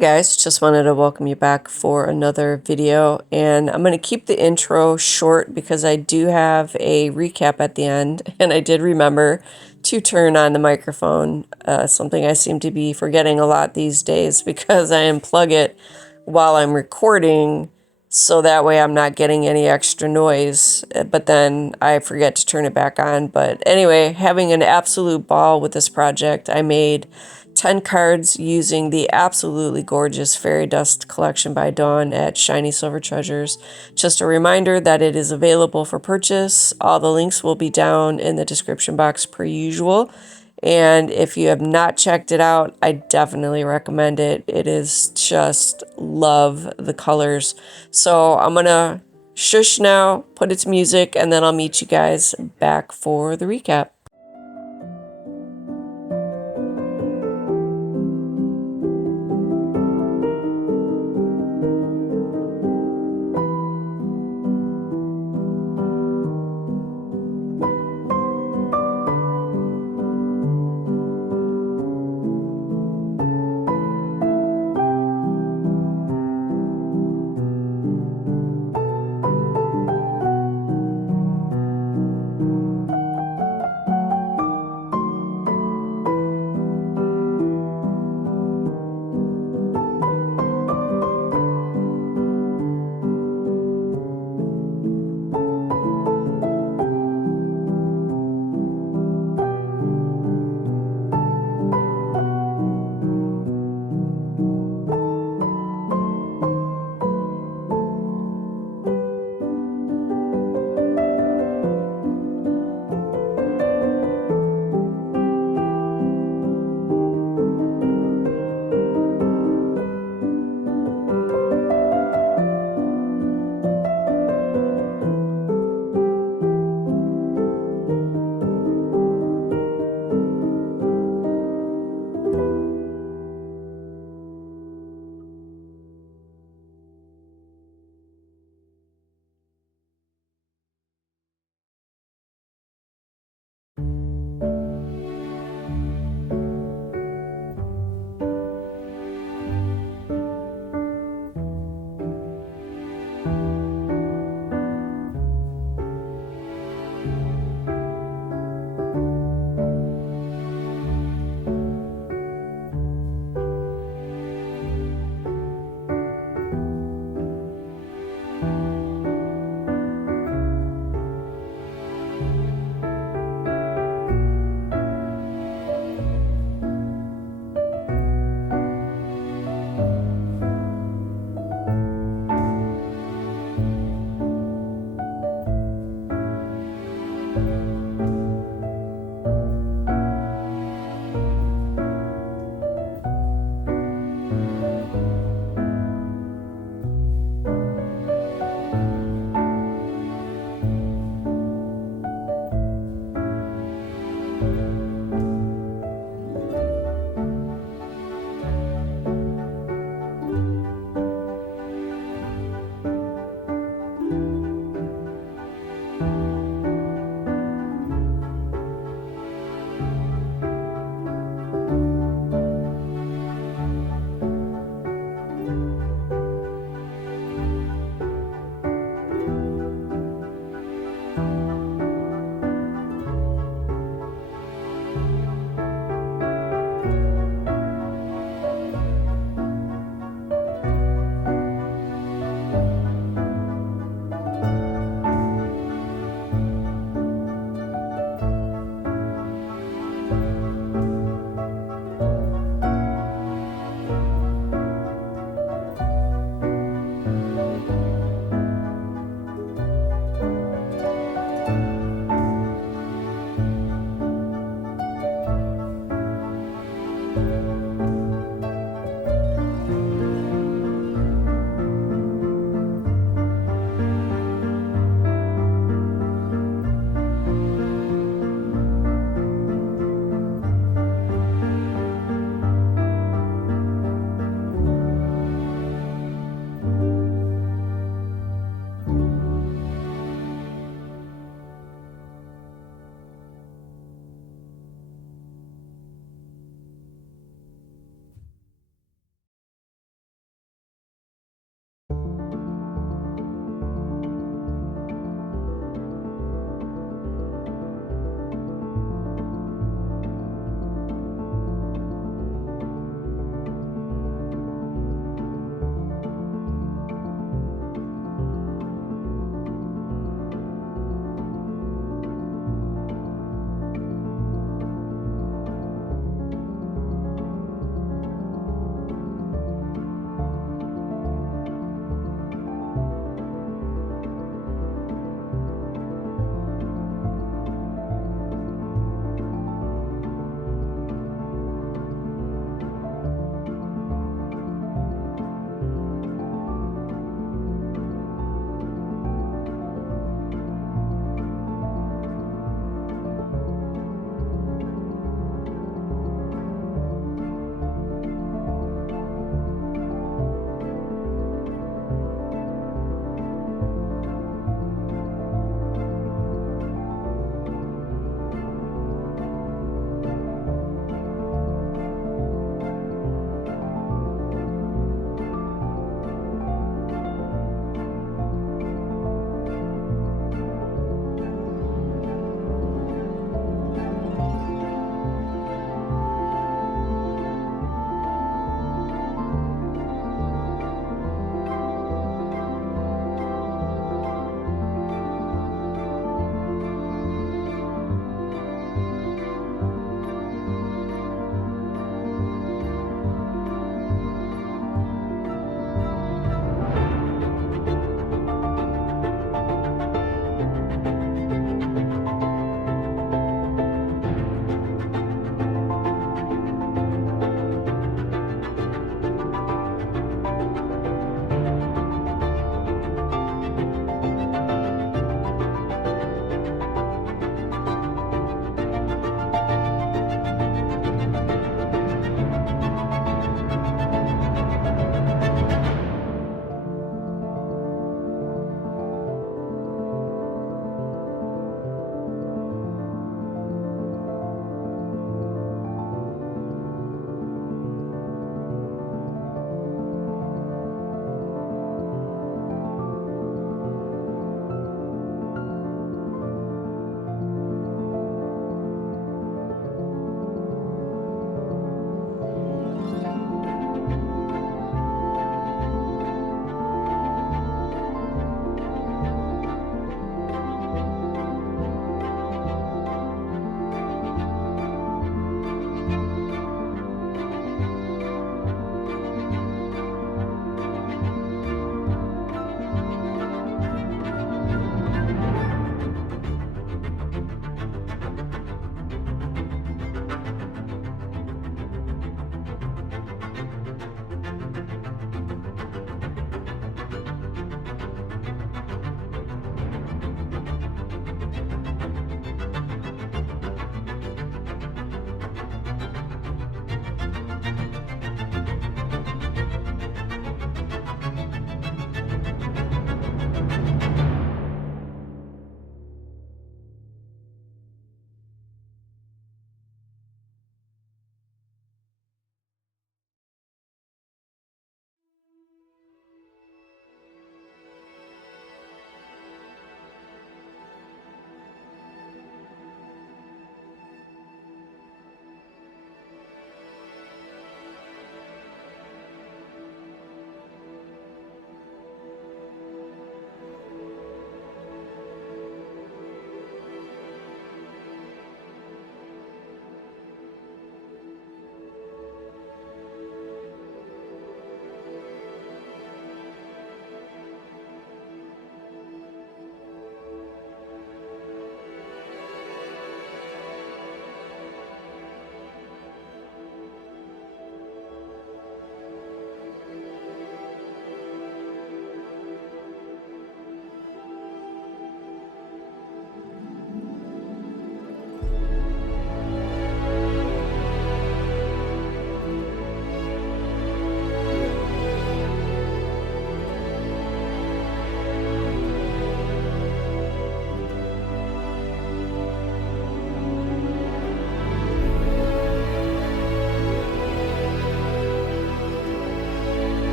guys, just wanted to welcome you back for another video, and I'm going to keep the intro short because I do have a recap at the end, and I did remember to turn on the microphone, something I seem to be forgetting a lot these days because I unplug it while I'm recording so that way I'm not getting any extra noise, but then I forget to turn it back on. But anyway, having an absolute ball with this project. I made 10 cards using the absolutely gorgeous Fairy Dust collection by Dawn at Shiny Silver Treasures. Just a reminder that it is available for purchase. All the links will be down in the description box per usual. And if you have not checked it out, I definitely recommend it. It is just love the colors. So I'm going to shush now, put it to music, and then I'll meet you guys back for the recap.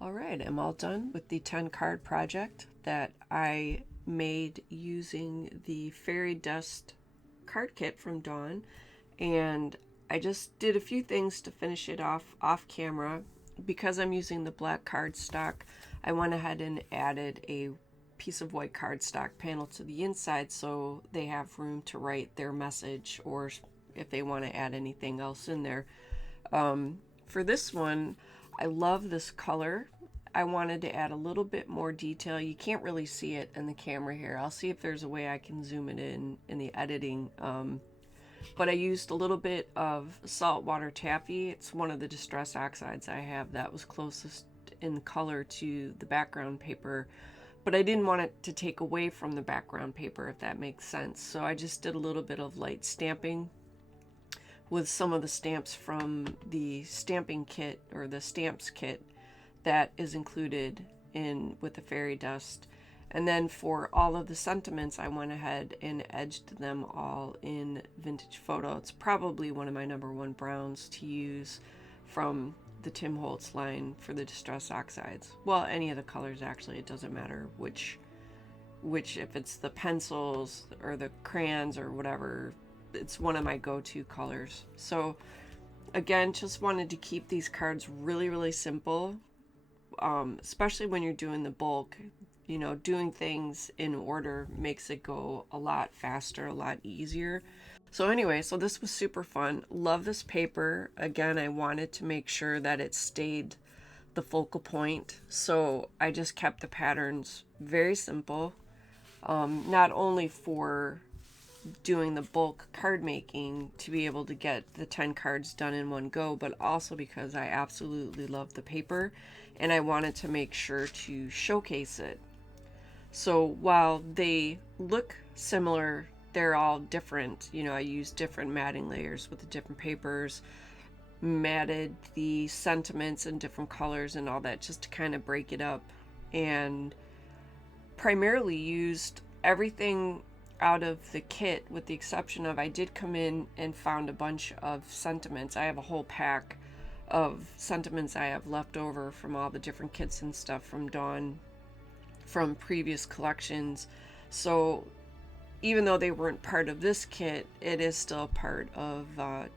All right, I'm all done with the 10 card project that I made using the fairy dust card kit from Dawn, and I just did a few things to finish it off camera. Because I'm using the black cardstock, I went ahead and added a piece of white cardstock panel to the inside so they have room to write their message, or if they want to add anything else in there. For this one, I love this color. I wanted to add a little bit more detail. You can't really see it in the camera here. I'll see if there's a way I can zoom it in the editing. But I used a little bit of saltwater taffy. It's one of the distress oxides I have that was closest in color to the background paper. But I didn't want it to take away from the background paper, if that makes sense. So I just did a little bit of light stamping with some of the stamps from the stamping kit, or the stamps kit that is included in with the fairy dust. And then for all of the sentiments, I went ahead and edged them all in Vintage Photo. It's probably one of my #1 browns to use from the Tim Holtz line for the Distress Oxides. Well, any of the colors actually, it doesn't matter which if it's the pencils or the crayons or whatever, it's one of my go-to colors. So again, just wanted to keep these cards really, really simple, especially when you're doing the bulk. You know, doing things in order makes it go a lot faster, a lot easier. So anyway, so this was super fun. Love this paper. Again, I wanted to make sure that it stayed the focal point. So I just kept the patterns very simple, not only for doing the bulk card making to be able to get the 10 cards done in one go, but also because I absolutely love the paper and I wanted to make sure to showcase it. So while they look similar, they're all different. You know, I used different matting layers with the different papers, matted the sentiments in different colors and all that just to kind of break it up, and primarily used everything out of the kit with the exception of I did come in and found a bunch of sentiments. I have a whole pack of sentiments I have left over from all the different kits and stuff from Dawn from previous collections. So even though they weren't part of this kit, it is still part of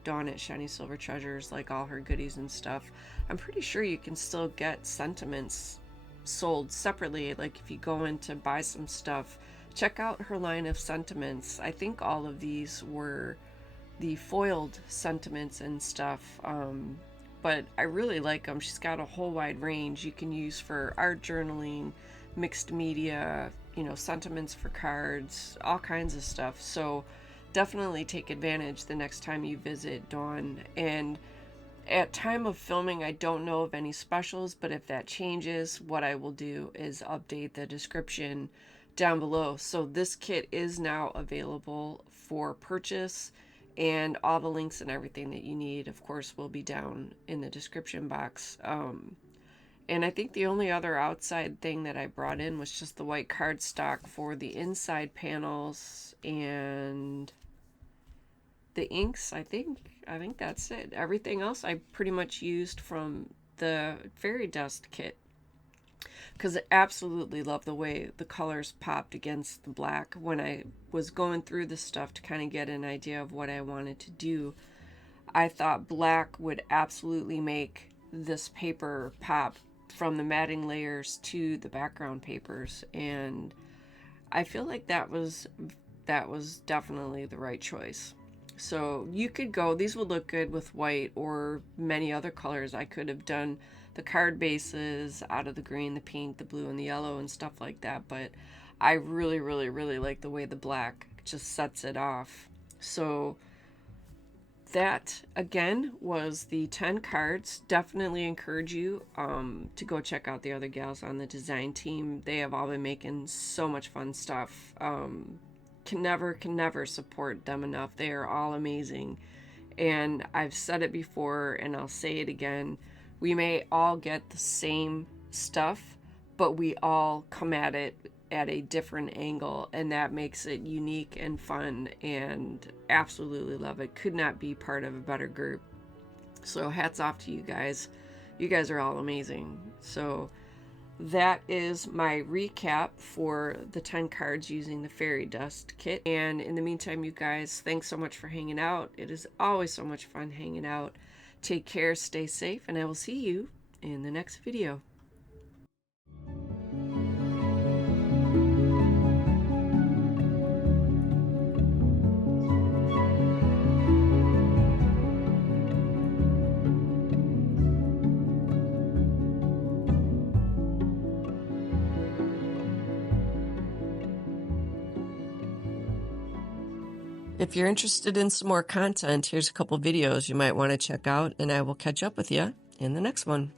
Dawn at Shiny Silver Treasures, like all her goodies and stuff. I'm pretty sure you can still get sentiments sold separately. Like if you go in to buy some stuff, check out her line of sentiments. I think all of these were the foiled sentiments and stuff, but I really like them. She's got a whole wide range you can use for art journaling, mixed media, you know, sentiments for cards, all kinds of stuff. So definitely take advantage the next time you visit Dawn. And at time of filming, I don't know of any specials, but if that changes, what I will do is update the description down below. So this kit is now available for purchase, and all the links and everything that you need, of course, will be down in the description box. And I think the only other outside thing that I brought in was just the white cardstock for the inside panels and the inks. I think that's it. Everything else I pretty much used from the fairy dust kit, because I absolutely love the way the colors popped against the black. When I was going through this stuff to kind of get an idea of what I wanted to do, I thought black would absolutely make this paper pop from the matting layers to the background papers, and I feel like that was definitely the right choice. So you could go, these would look good with white or many other colors. I could have done the card bases out of the green, the pink, the blue, and the yellow and stuff like that, but I really, really, really like the way the black just sets it off. So that again was the 10 cards. Definitely encourage you to go check out the other gals on the design team. They have all been making so much fun stuff. Can never support them enough. They are all amazing, and I've said it before and I'll say it again. We may all get the same stuff, but we all come at it at a different angle, and that makes it unique and fun, and absolutely love it. Could not be part of a better group. So hats off to you guys. You guys are all amazing. So that is my recap for the 10 cards using the fairy dust kit. And in the meantime, you guys, thanks so much for hanging out. It is always so much fun hanging out. Take care, stay safe, and I will see you in the next video. If you're interested in some more content, here's a couple videos you might want to check out, and I will catch up with you in the next one.